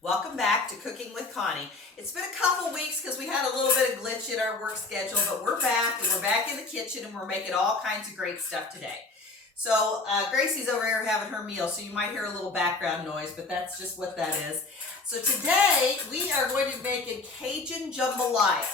Welcome back to Cooking with Connie. It's been a couple weeks because we had a little bit of glitch in our work schedule, but we're back and we're back in the kitchen and we're making all kinds of great stuff today. So Gracie's over here having her meal, so you might hear a little background noise, but that's just what that is. So today we are going to make a Cajun Jambalaya.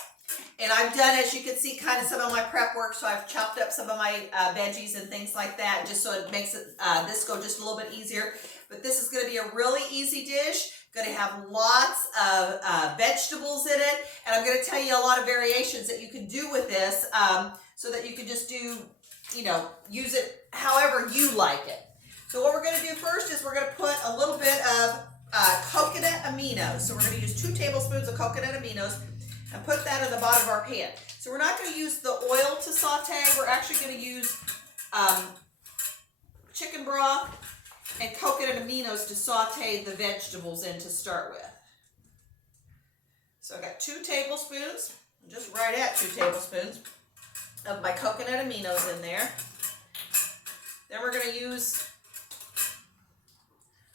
And I've done, as you can see, kind of some of my prep work, so I've chopped up some of my veggies and things like that, just so it makes it, this go just a little bit easier. But this is going to be a really easy dish, going to have lots of vegetables in it, and I'm going to tell you a lot of variations that you can do with this, so that you can just do, use it however you like it. So what we're going to do first is we're going to put a little bit of coconut aminos. So we're going to use 2 tablespoons of coconut aminos and put that in the bottom of our pan. So we're not going to use the oil to saute. We're actually going to use chicken broth and coconut aminos to saute the vegetables in to start with. So I got 2 tablespoons, just right at 2 tablespoons of my coconut aminos in there. Then we're going to use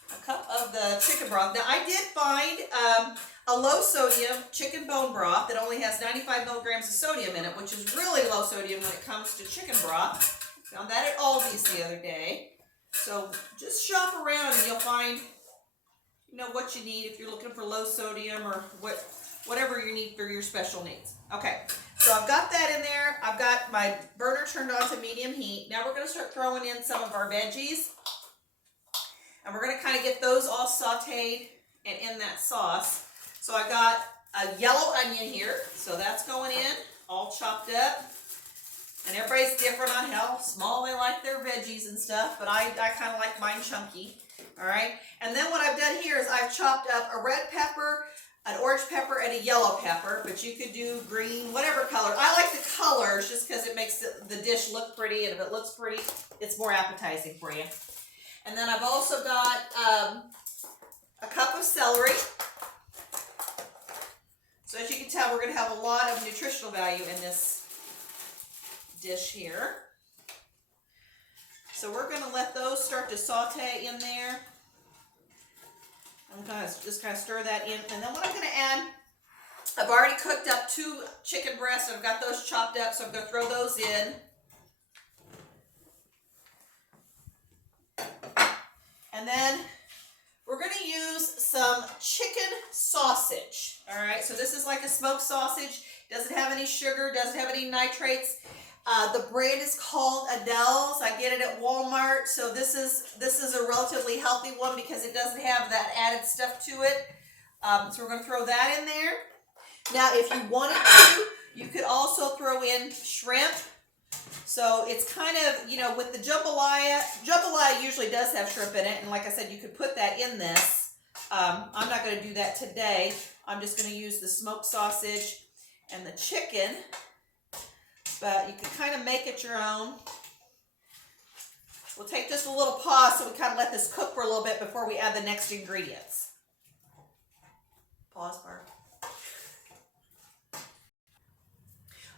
a cup of the chicken broth. Now I did find a low sodium chicken bone broth that only has 95 milligrams of sodium in it, which is really low sodium when it comes to chicken broth. Found that at Aldi's the other day. So just shop around and you'll find, what you need if you're looking for low sodium or whatever you need for your special needs. Okay, so I've got that in there. I've got my burner turned on to medium heat. Now we're going to start throwing in some of our veggies. And we're going to kind of get those all sauteed and in that sauce. So I got a yellow onion here, so that's going in, all chopped up. And everybody's different on how small they like their veggies and stuff, but I kind of like mine chunky, all right? And then what I've done here is I've chopped up a red pepper, an orange pepper, and a yellow pepper, but you could do green, whatever color. I like the colors just because it makes the dish look pretty, and if it looks pretty, it's more appetizing for you. And then I've also got a cup of celery. So as you can tell, we're going to have a lot of nutritional value in this dish here. So we're going to let those start to saute in there. I'm going to just kind of stir that in. And then what I'm going to add, I've already cooked up 2 chicken breasts. I've got those chopped up, so I'm going to throw those in. And then we're going to use some chicken sausage. All right, so this is like a smoked sausage. Doesn't have any sugar, doesn't have any nitrates. The brand is called Adele's. I get it at Walmart. So this is a relatively healthy one because it doesn't have that added stuff to it. So we're going to throw that in there. Now, if you wanted to, you could also throw in shrimp. So it's kind of, with the jambalaya usually does have shrimp in it. And like I said, you could put that in this. I'm not going to do that today. I'm just going to use the smoked sausage and the chicken. But you can kind of make it your own. We'll take just a little pause so we kind of let this cook for a little bit before we add the next ingredients. Pause, Barb.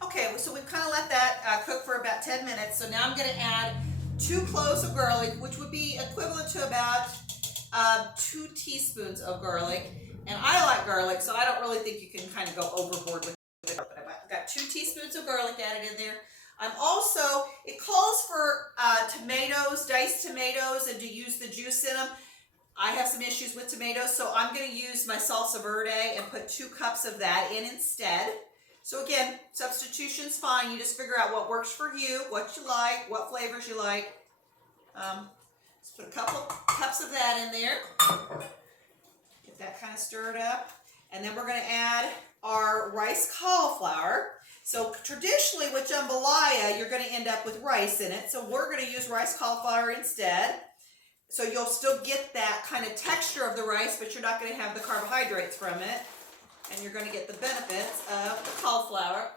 Okay, so we've kind of let that cook for about 10 minutes. So now I'm going to add 2 cloves of garlic, which would be equivalent to about 2 teaspoons of garlic. And I like garlic, so I don't really think you can kind of go overboard with it. But I've got 2 teaspoons of garlic added in there. I'm also, it calls for tomatoes, diced tomatoes, and to use the juice in them. I have some issues with tomatoes, so I'm going to use my salsa verde and put 2 cups of that in instead. So again, substitution's fine. You just figure out what works for you, what you like, what flavors you like. Let's put a couple cups of that in there. Get that kind of stirred up. And then we're going to add our rice cauliflower. So traditionally with jambalaya, you're going to end up with rice in it. So we're going to use rice cauliflower instead. So you'll still get that kind of texture of the rice, but you're not going to have the carbohydrates from it. And you're going to get the benefits of the cauliflower.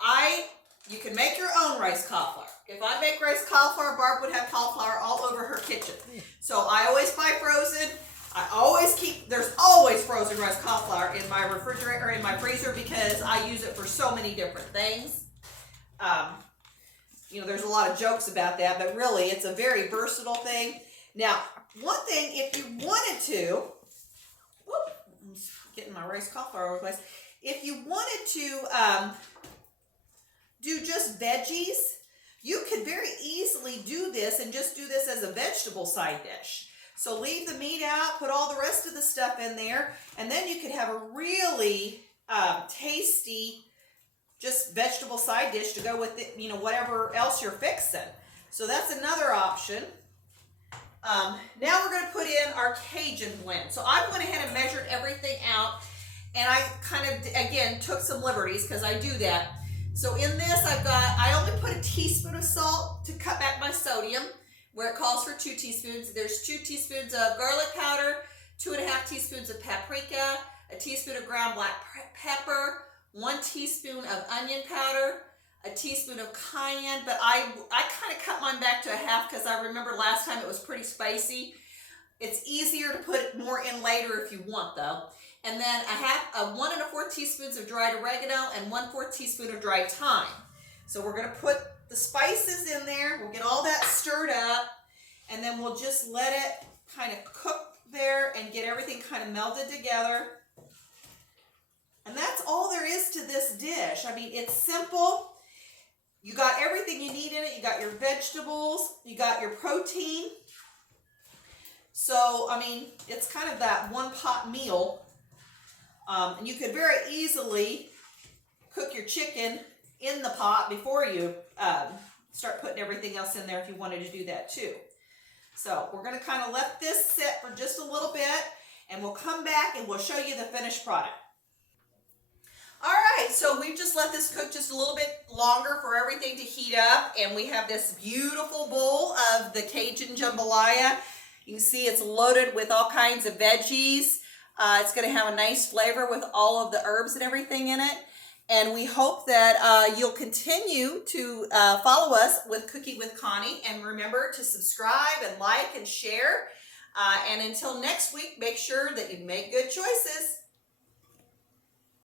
You can make your own rice cauliflower. If I make rice cauliflower, Barb would have cauliflower all over her kitchen. So I always buy frozen. There's always frozen rice cauliflower in my refrigerator or in my freezer because I use it for so many different things. There's a lot of jokes about that, but really it's a very versatile thing. Now, one thing, if you wanted to, getting my rice cauliflower over the place. If you wanted to do just veggies, you could very easily do this and just do this as a vegetable side dish. So leave the meat out, put all the rest of the stuff in there, and then you could have a really tasty just vegetable side dish to go with it, you know, whatever else you're fixing. So that's another option. Now we're going to put in our Cajun blend. So I went ahead and measured everything out, and I kind of, again, took some liberties because I do that. So in this, I only put a teaspoon of salt to cut back my sodium, where it calls for 2 teaspoons. There's 2 teaspoons of garlic powder, 2.5 teaspoons of paprika, a teaspoon of ground black pepper, 1 teaspoon of onion powder, a teaspoon of cayenne, but I kind of cut mine back to a half because I remember last time it was pretty spicy. It's easier to put more in later if you want, though. And then I have 1 1/4 teaspoons of dried oregano and 1/4 teaspoon of dried thyme. So we're going to put the spices in there. We'll get all that stirred up, and then we'll just let it kind of cook there and get everything kind of melted together. And that's all there is to this dish. I mean, it's simple. You got everything you need in it. You got your vegetables. You got your protein. So, I mean, it's kind of that one-pot meal. And you could very easily cook your chicken in the pot before you start putting everything else in there if you wanted to do that too. So we're going to kind of let this sit for just a little bit, and we'll come back and we'll show you the finished product. All right, so we've just let this cook just a little bit longer for everything to heat up, and we have this beautiful bowl of the Cajun Jambalaya. You can see it's loaded with all kinds of veggies. It's going to have a nice flavor with all of the herbs and everything in it. And we hope that you'll continue to follow us with Cooking with Connie. And remember to subscribe and like and share. And until next week, make sure that you make good choices.